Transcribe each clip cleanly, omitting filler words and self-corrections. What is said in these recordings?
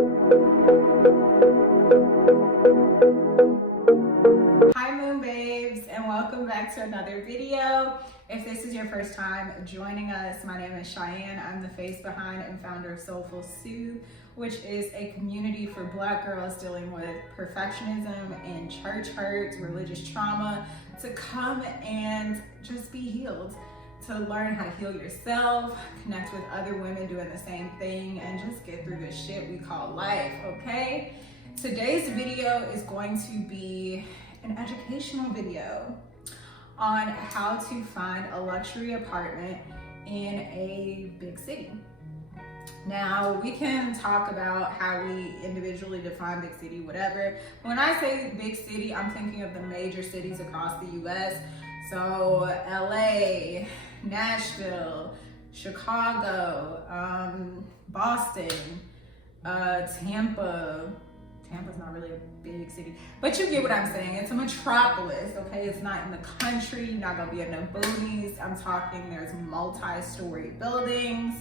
Hi Moon Babes, and welcome back to another video. If this is your first time joining us, my name is Cheyenne. I'm the face behind and founder of Soulful Soothe, which is a community for Black girls dealing with perfectionism and church hurts, religious trauma, to come and just be healed, to learn how to heal yourself, connect with other women doing the same thing, and just get through this shit we call life, okay? Today's video is going to be an educational video on how to find a luxury apartment in a big city. Now, we can talk about how we individually define big city, whatever. When I say big city, I'm thinking of the major cities across the US. So LA, Nashville, Chicago, Boston, Tampa. Tampa's not really a big city, but you get what I'm saying. It's a metropolis, okay? It's not in the country. You're not gonna be in the boonies. I'm talking there's multi-story buildings,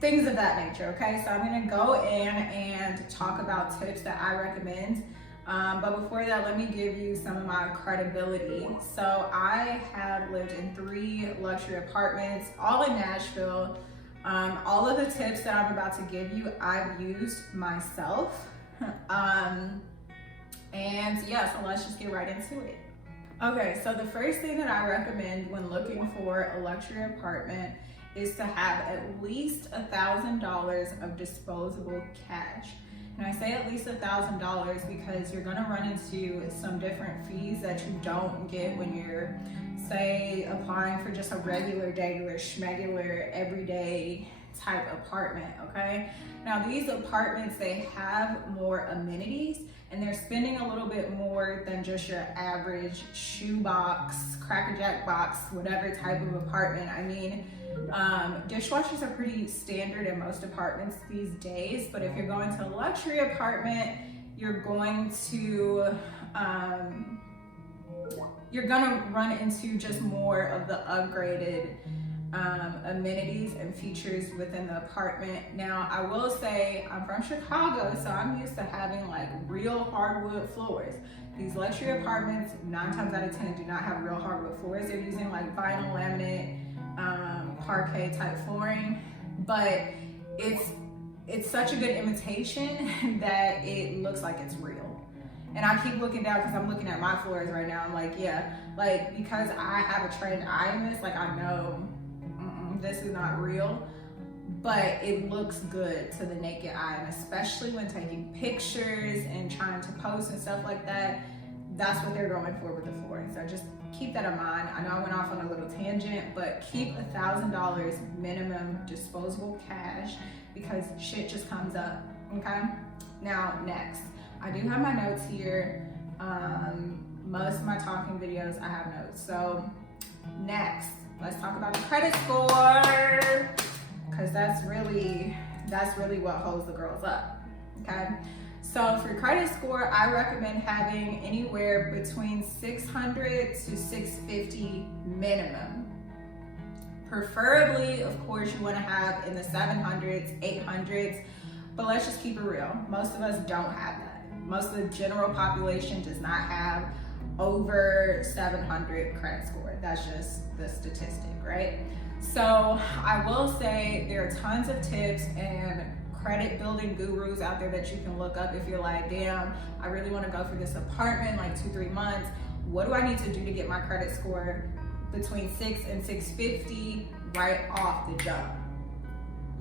things of that nature, okay? So I'm gonna go in and talk about tips that I recommend. But before that, let me give you some of my credibility. So I have lived in 3 luxury apartments, all in Nashville. All of the tips that I'm about to give you, I've used myself. And yeah, so let's just get right into it. Okay, so the first thing that I recommend when looking for a luxury apartment is to have at least $1,000 of disposable cash. And I say at least $1,000 because you're gonna run into some different fees that you don't get when you're, say, applying for just a regular, schmegular, everyday type apartment, okay? Now these apartments, they have more amenities and they're spending a little bit more than just your average shoebox, Cracker Jack box, whatever type of apartment. I mean, dishwashers are pretty standard in most apartments these days, but if you're going to a luxury apartment, you're going to run into just more of the upgraded amenities and features within the apartment. Now, I will say I'm from Chicago, so I'm used to having like real hardwood floors. These luxury apartments, 9 times out of 10, do not have real hardwood floors. They're using like vinyl laminate, parquet type flooring, but it's such a good imitation that it looks like it's real. And I keep looking down because I'm looking at my floors right now. I'm like, yeah, like because I have a trained eye in this, like I know this is not real, but it looks good to the naked eye, and especially when taking pictures and trying to post and stuff like that, that's what they're going for with the flooring. So just keep that in mind. I know I went off on a little tangent, but keep $1,000 minimum disposable cash because shit just comes up, okay? Now, next, I do have my notes here. Most of my talking videos, I have notes. So next, let's talk about the credit score, because that's really what holds the girls up, okay? So for credit score, I recommend having anywhere between 600 to 650 minimum. Preferably, of course, you want to have in the 700s, 800s, but let's just keep it real. Most of us don't have that. Most of the general population does not have over 700 credit score. That's just the statistic, right? So I will say there are tons of tips and credit building gurus out there that you can look up if you're like, damn, I really want to go for this apartment like 2-3 months. What do I need to do to get my credit score between 6 and 650 right off the jump?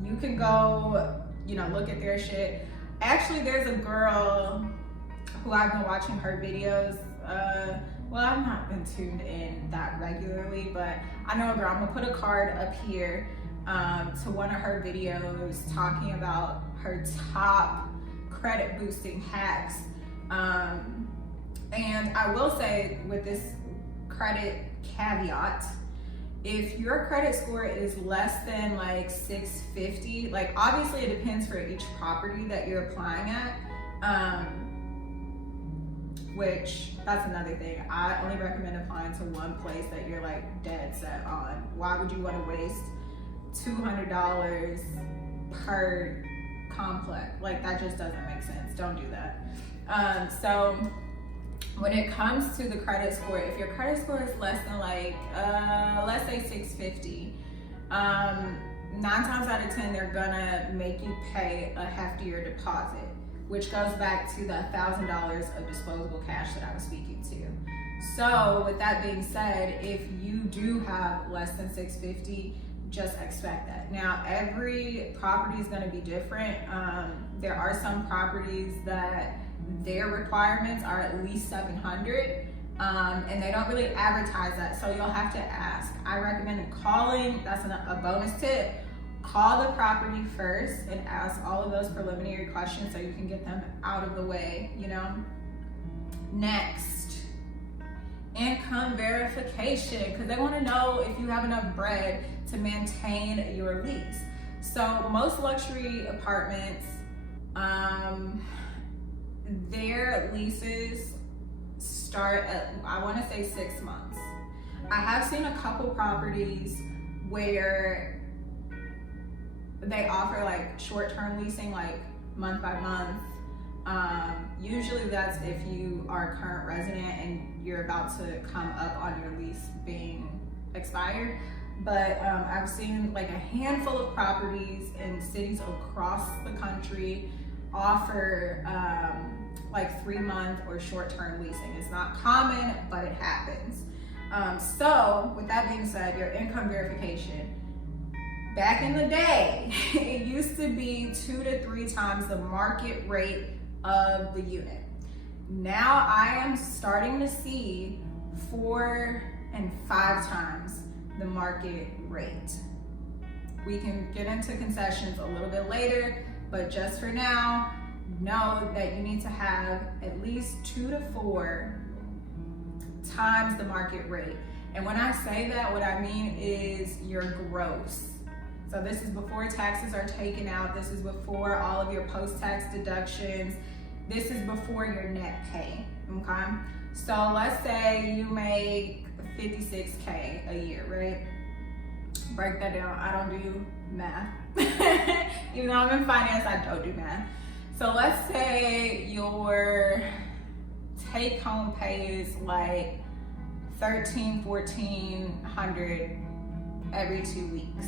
You can go, look at their shit. Actually, there's a girl who I've been watching her videos. Well, I've not been tuned in that regularly, but I know a girl. I'm gonna put a card up here to one of her videos talking about her top credit boosting hacks. And I will say with this credit caveat, if your credit score is less than like 650, like obviously it depends for each property that you're applying at, which that's another thing. I only recommend applying to one place that you're like dead set on. Why would you want to waste $200 per complex. Like, that just doesn't make sense. Don't do that. So when it comes to the credit score, if your credit score is less than like, let's say 650, 9 times out of 10, they're gonna make you pay a heftier deposit, which goes back to the $1,000 of disposable cash that I was speaking to. So with that being said, if you do have less than 650, just expect that. Now, every property is gonna be different. There are some properties that their requirements are at least 700, and they don't really advertise that, so you'll have to ask. I recommend calling. That's a bonus tip. Call the property first and ask all of those preliminary questions so you can get them out of the way, you know? Next, income verification, because they want to know if you have enough bread to maintain your lease. So most luxury apartments, their leases start at, I want to say 6 months. I have seen a couple properties where they offer like short-term leasing, like month by month. Usually that's if you are a current resident and you're about to come up on your lease being expired. But I've seen like a handful of properties in cities across the country offer like 3-month or short-term leasing. It's not common, but it happens. So with that being said, your income verification, back in the day, it used to be 2 to 3 times the market rate of the unit. Now I am starting to see 4 and 5 times the market rate. We can get into concessions a little bit later, but just for now, know that you need to have at least 2 to 4 times the market rate. And when I say that, what I mean is your gross. So this is before taxes are taken out. This is before all of your post-tax deductions. This is before your net pay, okay? So let's say you make $56K a year, right? Break that down. I don't do math. Even though I'm in finance, I don't do math. So let's say your take-home pay is like $1,400 every 2 weeks.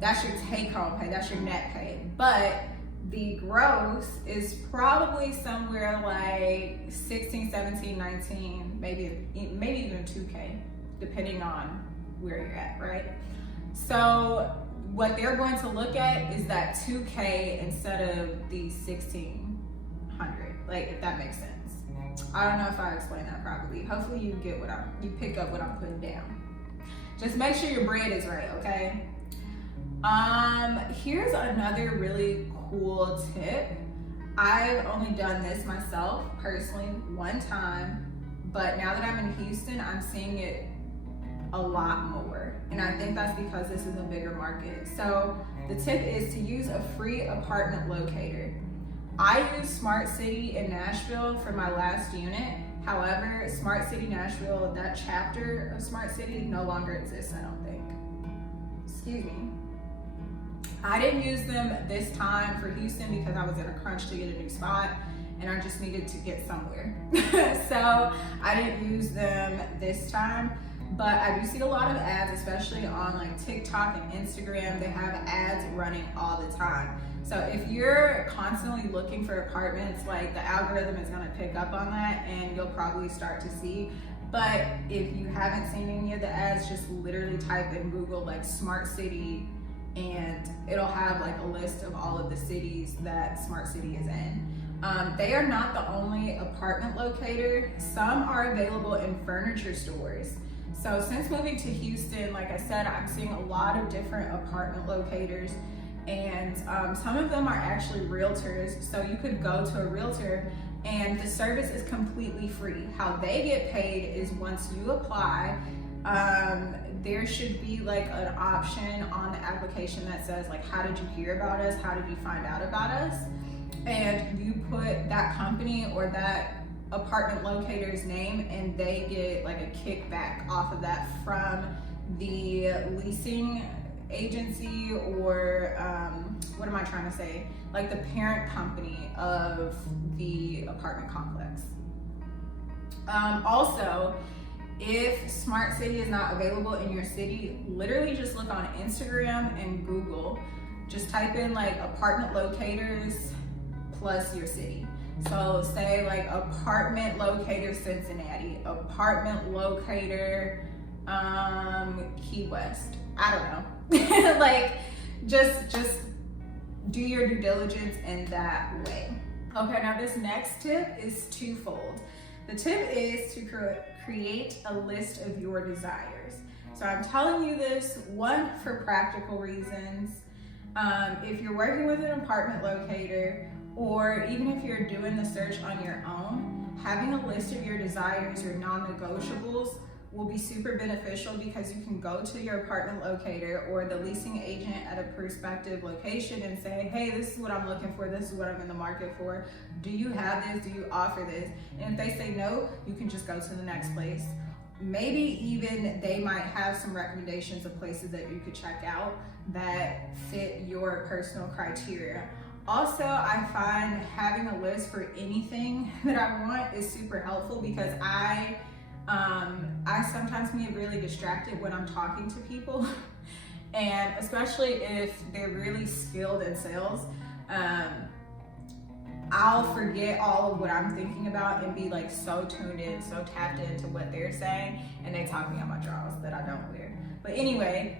That's your take-home pay, that's your net pay. But the gross is probably somewhere like 16, 17, 19, maybe even 2K, depending on where you're at, right? So what they're going to look at is that 2K instead of the 1,600, like, if that makes sense. I don't know if I explained that properly. Hopefully you get you pick up what I'm putting down. Just make sure your bread is right, okay? Here's another really cool tip. I've only done this myself personally one time, but now that I'm in Houston, I'm seeing it a lot more. And I think that's because this is a bigger market. So the tip is to use a free apartment locator. I use Smart City in Nashville for my last unit. However, Smart City Nashville, that chapter of Smart City no longer exists, I don't think. Excuse me. I didn't use them this time for Houston because I was in a crunch to get a new spot and I just needed to get somewhere. So I didn't use them this time, but I do see a lot of ads, especially on like TikTok and Instagram. They have ads running all the time. So if you're constantly looking for apartments, like, the algorithm is gonna pick up on that and you'll probably start to see. But if you haven't seen any of the ads, just literally type in Google like Smart City and it'll have like a list of all of the cities that Smart City is in. They are not the only apartment locator. Some are available in furniture stores. So since moving to Houston, like I said, I'm seeing a lot of different apartment locators, and some of them are actually realtors. So you could go to a realtor and the service is completely free. How they get paid is once you apply, there should be like an option on the application that says like, how did you hear about us? How did you find out about us? And you put that company or that apartment locator's name and they get like a kickback off of that from the leasing agency or what am I trying to say? Like the parent company of the apartment complex. Also, if Smart City is not available in your city, literally just look on Instagram and Google. Just type in like apartment locators plus your city. So say like apartment locator Cincinnati, apartment locator Key West. I don't know. Like just do your due diligence in that way. Okay, now this next tip is twofold. The tip is to create a list of your desires. So I'm telling you this, one, for practical reasons. If you're working with an apartment locator, or even if you're doing the search on your own, having a list of your desires, your non-negotiables, will be super beneficial because you can go to your apartment locator or the leasing agent at a prospective location and say, hey, this is what I'm looking for, this is what I'm in the market for. Do you have this? Do you offer this? And if they say no, you can just go to the next place. Maybe even they might have some recommendations of places that you could check out that fit your personal criteria. Also, I find having a list for anything that I want is super helpful because I sometimes get really distracted when I'm talking to people, and especially if they're really skilled in sales, I'll forget all of what I'm thinking about and be like so tuned in, so tapped into what they're saying, and they talk me on my drawers that I don't wear. But anyway,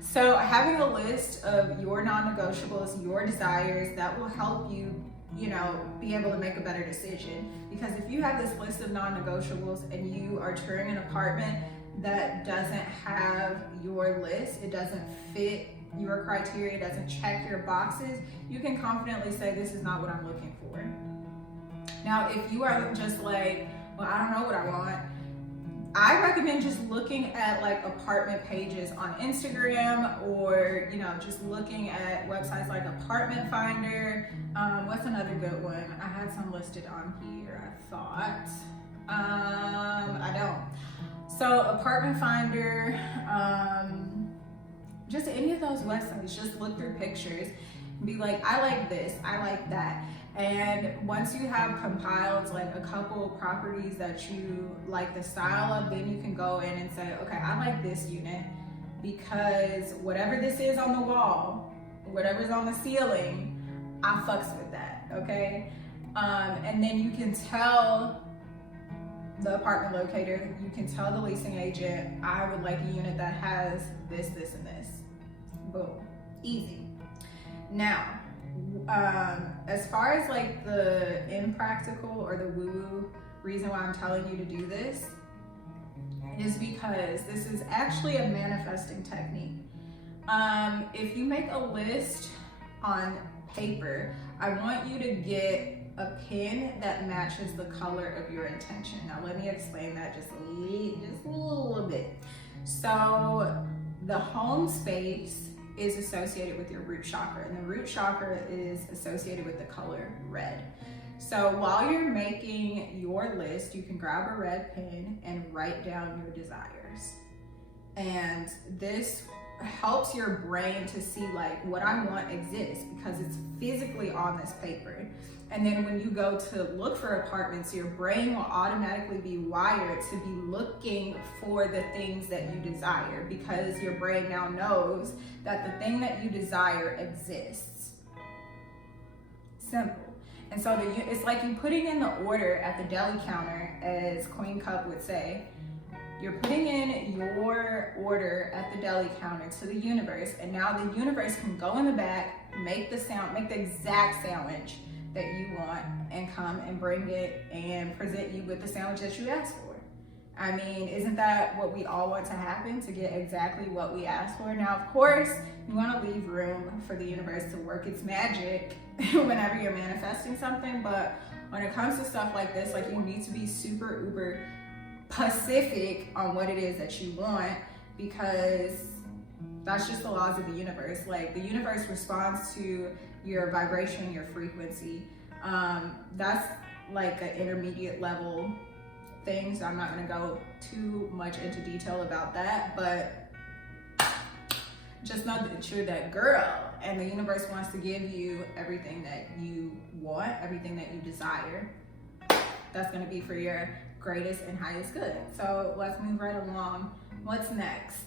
so having a list of your non-negotiables, your desires, that will help you, be able to make a better decision. Because if you have this list of non-negotiables and you are touring an apartment that doesn't have your list, it doesn't fit your criteria, doesn't check your boxes, you can confidently say, this is not what I'm looking for. Now, if you are just like, well, I don't know what I want, I recommend just looking at like apartment pages on Instagram, or just looking at websites like Apartment Finder. What's another good one? I had some listed on here, I thought. I don't. So Apartment Finder, just any of those websites, just look through pictures and be like, I like this, I like that. And once you have compiled like a couple properties that you like the style of, then you can go in and say, okay, I like this unit because whatever this is on the wall, whatever's on the ceiling, I fucks with that, okay? And then you can tell the apartment locator, you can tell the leasing agent, I would like a unit that has this, this, and this. Boom, easy. Now, as far as like the impractical or the woo-woo reason why I'm telling you to do this is because this is actually a manifesting technique. If you make a list on paper, I want you to get a pen that matches the color of your intention. Now let me explain that just a little bit. So the home space is associated with your root chakra, and the root chakra is associated with the color red. So while you're making your list, you can grab a red pen and write down your desires. And this helps your brain to see like what I want exists because it's physically on this paper. And then when you go to look for apartments, your brain will automatically be wired to be looking for the things that you desire because your brain now knows that the thing that you desire exists. Simple. And so it's like you putting in the order at the deli counter, as Queen Cup would say. You're putting in your order at the deli counter to the universe, and now the universe can go in the back, make the exact sandwich that you want, and come and bring it and present you with the sandwich that you asked for. I mean, isn't that what we all want to happen, to get exactly what we asked for? Now, of course, you want to leave room for the universe to work its magic whenever you're manifesting something, but when it comes to stuff like this, like, you need to be super uber specific on what it is that you want, because that's just the laws of the universe. Like, the universe responds to your vibration, your frequency. That's like an intermediate level thing, so I'm not going to go too much into detail about that, but just know that you're that girl, and the universe wants to give you everything that you want, everything that you desire. That's going to be for your greatest and highest good. So let's move right along. What's next?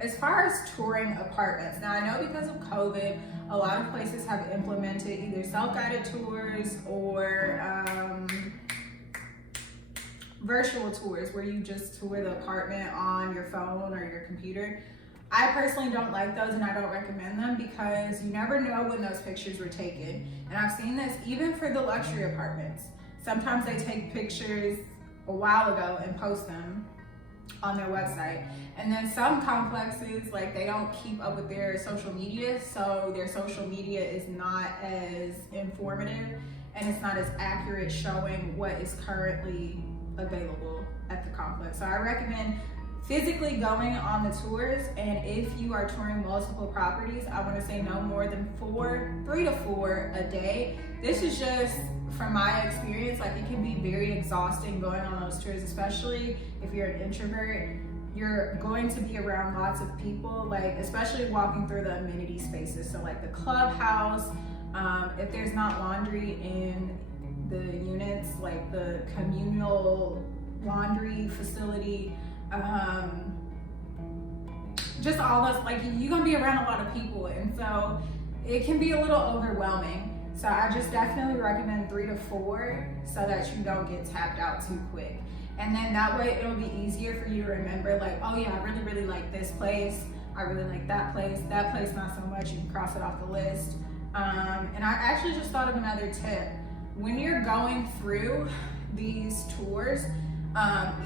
As far as touring apartments, now I know because of COVID, a lot of places have implemented either self-guided tours or virtual tours where you just tour the apartment on your phone or your computer. I personally don't like those, and I don't recommend them because you never know when those pictures were taken. And I've seen this even for the luxury apartments. Sometimes they take pictures a while ago and post them on their website. And then some complexes, like, they don't keep up with their social media, so their social media is not as informative and it's not as accurate showing what is currently available at the complex. So I recommend physically going on the tours, and if you are touring multiple properties, I want to say no more than 3 to 4 a day. This is just from my experience, like, it can be very exhausting going on those tours, especially if you're an introvert. You're going to be around lots of people, like, especially walking through the amenity spaces. So like the clubhouse, if there's not laundry in the units, like the communal laundry facility, just all those, like, you're gonna be around a lot of people, and so it can be a little overwhelming. So I just definitely recommend 3 to 4 so that you don't get tapped out too quick. And then that way it'll be easier for you to remember, like, oh yeah, I really, really like this place. I really like that place not so much. You can cross it off the list. And I actually just thought of another tip. When you're going through these tours,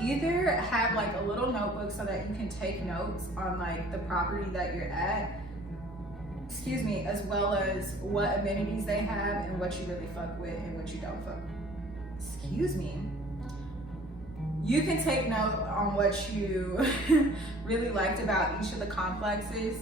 either have like a little notebook so that you can take notes on like the property that you're at, as well as what amenities they have and what you really fuck with and what you don't fuck with. You can take note on what you really liked about each of the complexes,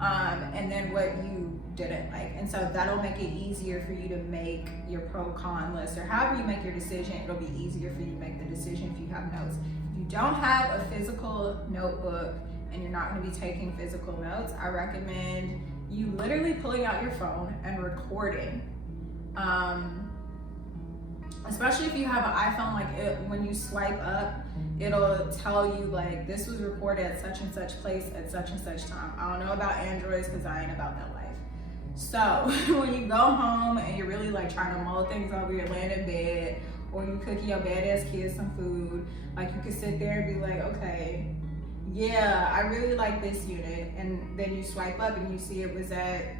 and then what you didn't like. And so that'll make it easier for you to make your pro-con list, or however you make your decision, it'll be easier for you to make the decision if you have notes. If you don't have a physical notebook and you're not gonna be taking physical notes, I recommend you literally pulling out your phone and recording. Especially if you have an iPhone, like when you swipe up, it'll tell you like, this was recorded at such and such place at such and such time. I don't know about Androids because I ain't about that life. So when you go home and you're really like trying to mull things over, you're laying in bed, or you cooking your badass kids some food, like you could sit there and be like, okay, yeah, I really like this unit. And then you swipe up and you see it was at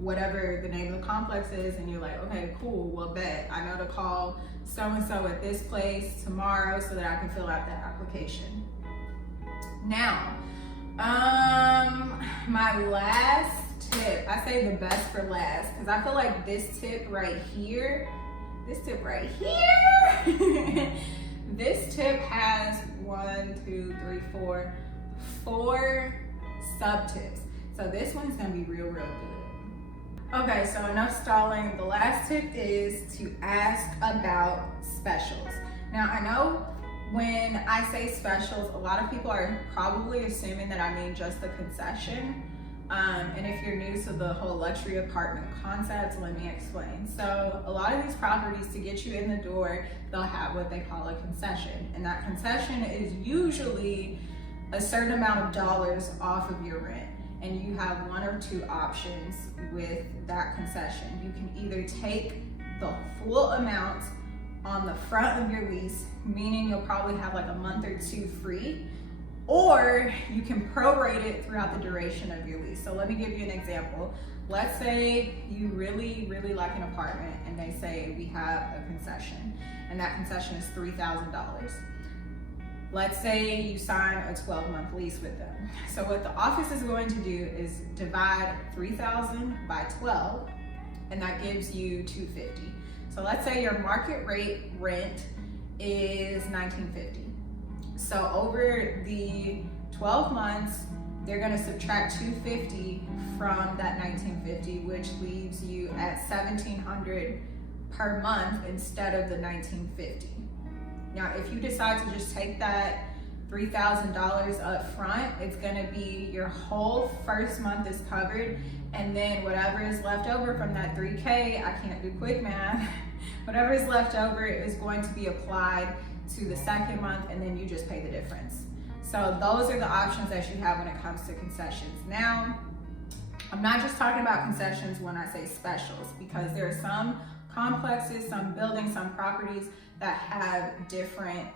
whatever the name of the complex is, and you're like, okay, cool, well, bet. I know to call so-and-so at this place tomorrow so that I can fill out that application. Now, my last tip, I say the best for last, because I feel like this tip right here, this tip has 4 sub-tips. So this one's gonna be real good. Okay, so enough stalling. The last tip is to ask about specials. Now, I know when I say specials, a lot of people are probably assuming that I mean just the concession. And if you're new to the whole luxury apartment concept, let me explain. So a lot of these properties, to get you in the door, they'll have what they call a concession. And that concession is usually a certain amount of dollars off of your rent. And you have 1 or 2 options with that concession. You can either take the full amount on the front of your lease, meaning you'll probably have like a month or 2 free, or you can prorate it throughout the duration of your lease. So let me give you an example. Let's say you really, really like an apartment and they say we have a concession, and that concession is $3,000. Let's say you sign a 12-month lease with them. So what the office is going to do is divide 3,000 by 12, and that gives you $250. So let's say your market rate rent is $1,950. So over the 12 months, they're gonna subtract $250 from that $1,950, which leaves you at $1,700 per month instead of the $1,950. Now, if you decide to just take that $3,000 up front. It's gonna be your whole first month is covered, and then whatever is left over from that 3K, I can't do quick math, whatever is left over is going to be applied to the second month, and then you just pay the difference. So those are the options that you have when it comes to concessions. Now, I'm not just talking about concessions when I say specials, because there are some complexes, some buildings, some properties that have different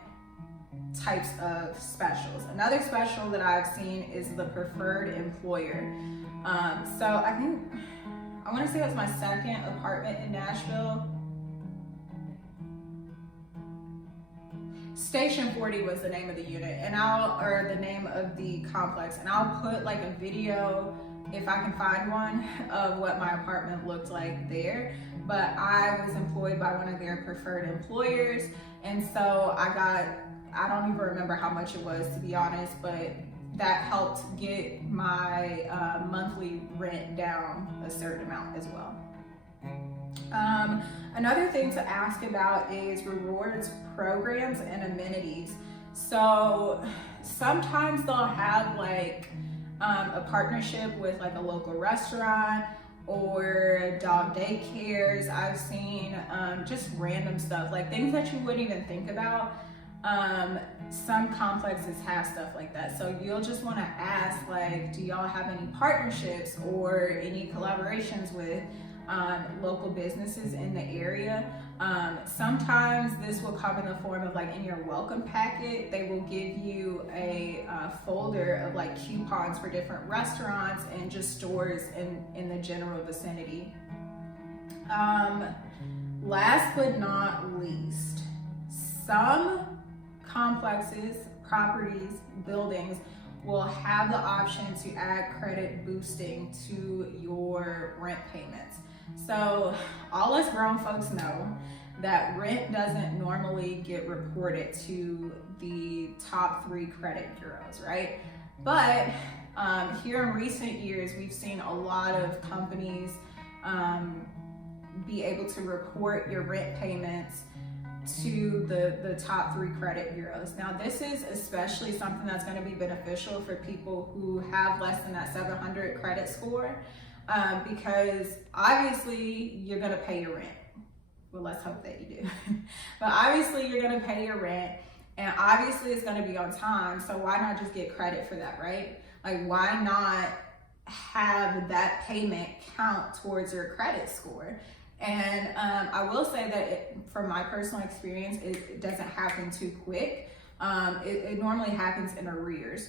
types of specials. Another special that I've seen is the preferred employer. So I want to say it was my second apartment in Nashville. Station 40 was the name of the unit, or the name of the complex, and I'll put like a video, if I can find one, of what my apartment looked like there. But I was employed by one of their preferred employers, and so I don't even remember how much it was, to be honest, but that helped get my monthly rent down a certain amount as well. Another thing to ask about is rewards programs and amenities. So sometimes they'll have like a partnership with like a local restaurant or dog daycares. I've seen just random stuff, like things that you wouldn't even think about. Some complexes have stuff like that. So you'll just want to ask, like, do y'all have any partnerships or any collaborations with local businesses in the area? Sometimes this will come in the form of like in your welcome packet, they will give you a folder of like coupons for different restaurants and just stores in the general vicinity. Last but not least, some complexes, properties, buildings will have the option to add credit boosting to your rent payments. So all us grown folks know that rent doesn't normally get reported to the top 3 credit bureaus, right? But here in recent years, we've seen a lot of companies be able to report your rent payments to the top 3 credit bureaus. Now, this is especially something that's going to be beneficial for people who have less than that 700 credit score, because obviously you're going to pay your rent. Well, let's hope that you do. But obviously you're going to pay your rent, and obviously it's going to be on time. So why not just get credit for that, right? Like, why not have that payment count towards your credit score? And I will say that from my personal experience, it doesn't happen too quick. It normally happens in arrears,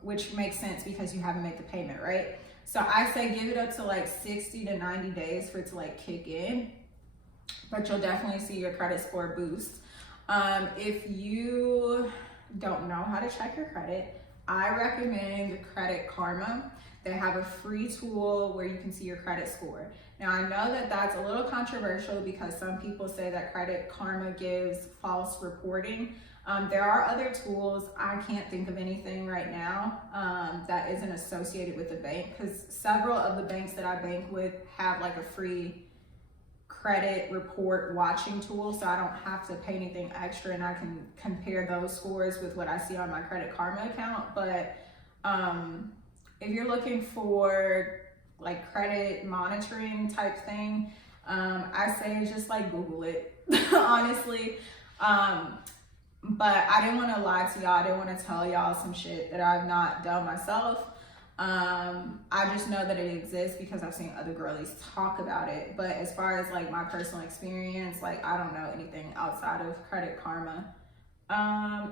which makes sense because you haven't made the payment, right? So I say give it up to like 60 to 90 days for it to like kick in, but you'll definitely see your credit score boost. If you don't know how to check your credit, I recommend Credit Karma. They have a free tool where you can see your credit score. Now, I know that that's a little controversial because some people say that Credit Karma gives false reporting. There are other tools. I can't think of anything right now that isn't associated with the bank, because several of the banks that I bank with have like a free credit report watching tool, so I don't have to pay anything extra, and I can compare those scores with what I see on my Credit Karma account. But if you're looking for like credit monitoring type thing, I say just like Google it, honestly. But I didn't want to lie to y'all. I didn't want to tell y'all some shit that I've not done myself. I just know that it exists because I've seen other girlies talk about it. But as far as like my personal experience, like I don't know anything outside of Credit Karma.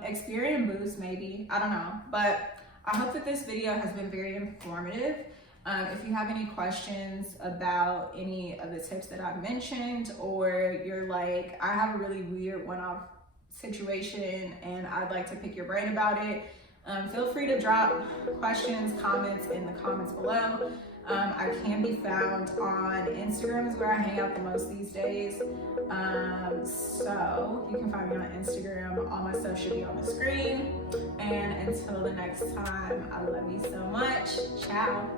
Experience Boost maybe, I don't know. But I hope that this video has been very informative. If you have any questions about any of the tips that I've mentioned, or you're like, I have a really weird one-off situation and I'd like to pick your brain about it, feel free to drop questions, comments in the comments below. I can be found on Instagram, is where I hang out the most these days. So you can find me on Instagram. All my stuff should be on the screen. And until the next time, I love you so much. Ciao.